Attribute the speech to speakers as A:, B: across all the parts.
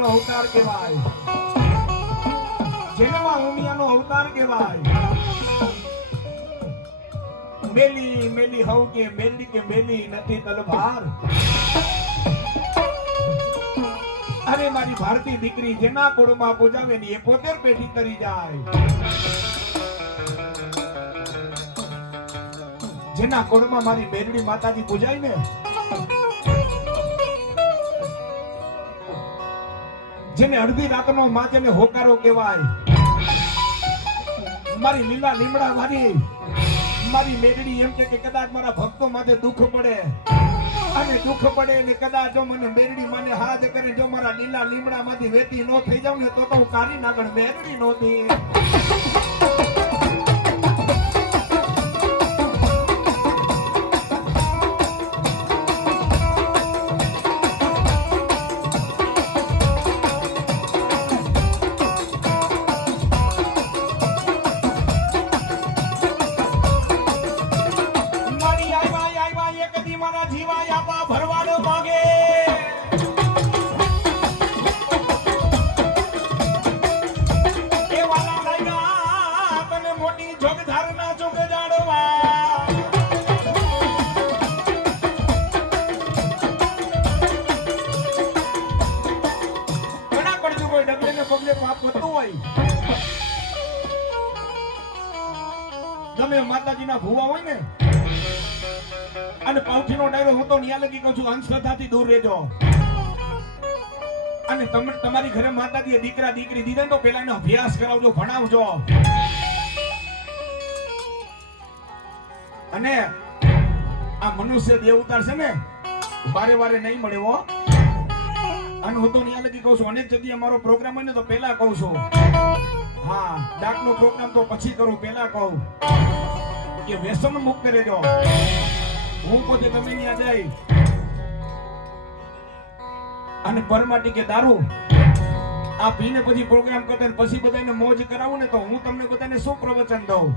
A: નો અવતાર કહેવાય. જેમાં ઉમિયાનો અવતાર કહેવાય. મેલી મેલી હવ કે મેલી કે મેલી નથી તલવાર. અરે મારી ભારતી દીકરી, જેના કુળમાં પૂજાવે ને એ પોતે પેઠી કરી જાય. જેના કુળમાં મારી મેરડી માતાજી પૂજાય ને જેને અડધી રાતનો માં હોકારો કહેવાય. મારી લીલા લીમડા મારી મારી મેરડી એમ કે કદાચ મારા ભક્તો માથે દુઃખ પડે. અને દુઃખ પડે ને કદાચ જો મને મેરડી માને હાથ કરે, જો મારા લીલા લીમડા માંથી વેતી નો થઈ જાવ ને તો તો હું કાઢી નાખણ મેરડી નહોતી મારા જીવાય આપા ભરવાડો માંગે. મોટી જોગ જાડવા. ઘણા કરજો કોઈ ડગલે ને પગલે પાપ થતું હોય. તમે માતાજીના ભુવા હોય ને અને પાઉઠીનો ડાયરો હું તો ન્યા લગી કહું છું, અંધશ્રદ્ધાથી દૂર રહેજો. અને તમે, તમારી ઘરે માતાજીએ દીકરા, દીકરી દીધા તો પેલા એનો અભ્યાસ કરાવજો, ભણાવજો. અને આ મનુષ્ય દેવતા છે ને, વારે વારે નહીં મળે હો. અને હું તો ન્યા લગી કહું છું, અનેક જગ્યાએ મારો પ્રોગ્રામ હોય ને તો પેલા કહું છું. હા, ડાકનો પ્રોગ્રામ તો પછી કરું, પેલા કહું. કે વ્યસન મુક્ત રહેજો. હું પોતે ગમે ત્યાં જઈ. અને પરમાટી કે દારૂ. આ પીને પછી પ્રોગ્રામ કરતા ને પછી બધાને મોજ કરાવું ને તો હું તમને બધાને શું પ્રવચન દઉં?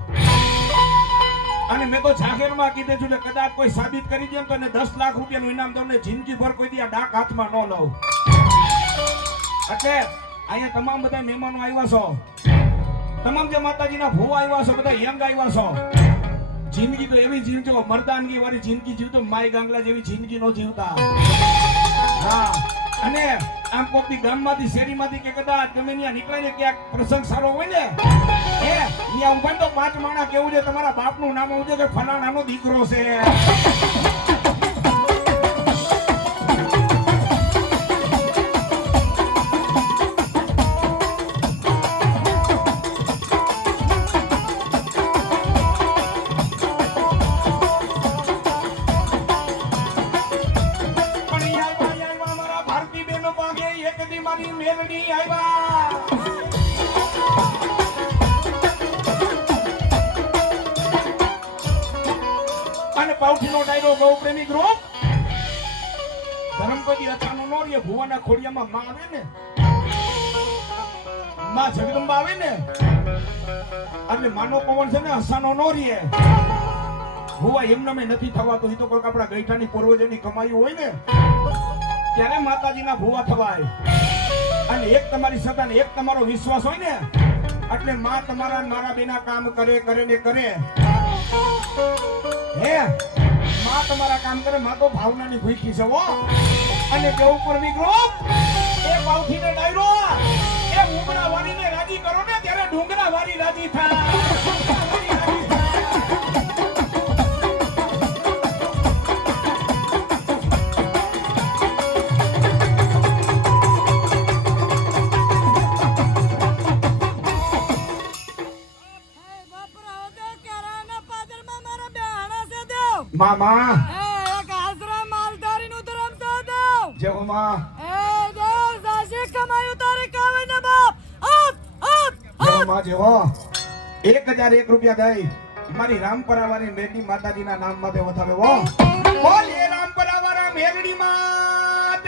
A: અને મેં તો જાહેરમાં કીધું છું કે કદાચ કોઈ સાબિત કરી દે તો એને દસ લાખ રૂપિયાનું ઇનામ તમને જિંદગીભર કોઈ આ ડાક હાથમાં ન લઉં. એટલે અહીંયા તમામ બધા મહેમાનો આવ્યા છો. તમામ જે માતાજીના ભૂવા આવ્યા છો, બધા યંગ આવ્યા છો. જિંદગી તો એવી જીવજો, મરદાનગી વાળી જિંદગી જીવતો માય ગાંગલા જેવી જિંદગી નો જીવતા. હા, અને આમ કોકની ગામમાંથી, શેરીમાંથી કે કદાચ ગમે ત્યાં નીકળીને ક્યાંક પ્રસંગ સારો હોય ને એ ત્યાં ઊભા તો પાંચ માણા કેવું છે, તમારા બાપનું નામ આવું છે કે ફલાણાનો દીકરો છે. અને ડાયરો ગૌ પ્રેમી ગ્રુપ ધર્મપતિ અચાનો નો રે ભુવાના ખોડિયામાં માં આવે ને? માં જગદંબા આવે ને? એટલે માનો પવન છે ને હસાનો નો રે ભુવા એમને મેં નથી થવાતું એ તો કોઈક આપણા ગઈઠાની પૂર્વજોની કમાઈ હોય ને? ત્યારે માતાજીના ભુવા થવાય. અને એક તમારી સતા ને એક તમારો વિશ્વાસ હોય ને? એટલે માં તમારા મારા બેના કામ કરે કરે ને કરે. હે? માં તમારા કામ કરે, માં તો ભાવનાની ભૂખી છે હો. અને કે ઉપર ગ્રુપ એ ને ડાયરો. એ ઉમરા વાળીને રાજી કરો ને, ત્યારે ડુંગરા વાળી રાજી થાય. મામા. એક હજાર એક રૂપિયા દઈ. મારી રામપરાવાની મેડી માતાજીના નામ માટે વધાવે હો. બોલ એ રામપરા વાળા મેરડી માત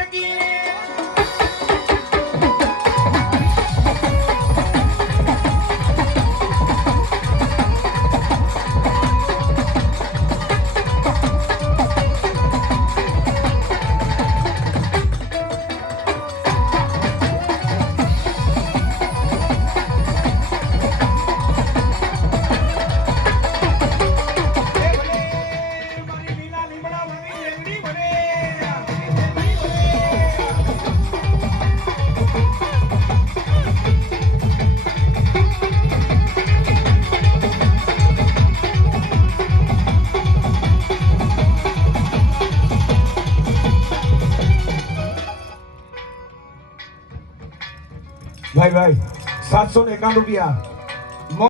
A: ભાઈ ભાઈ. સાતસો ને એકાણું રૂપિયા.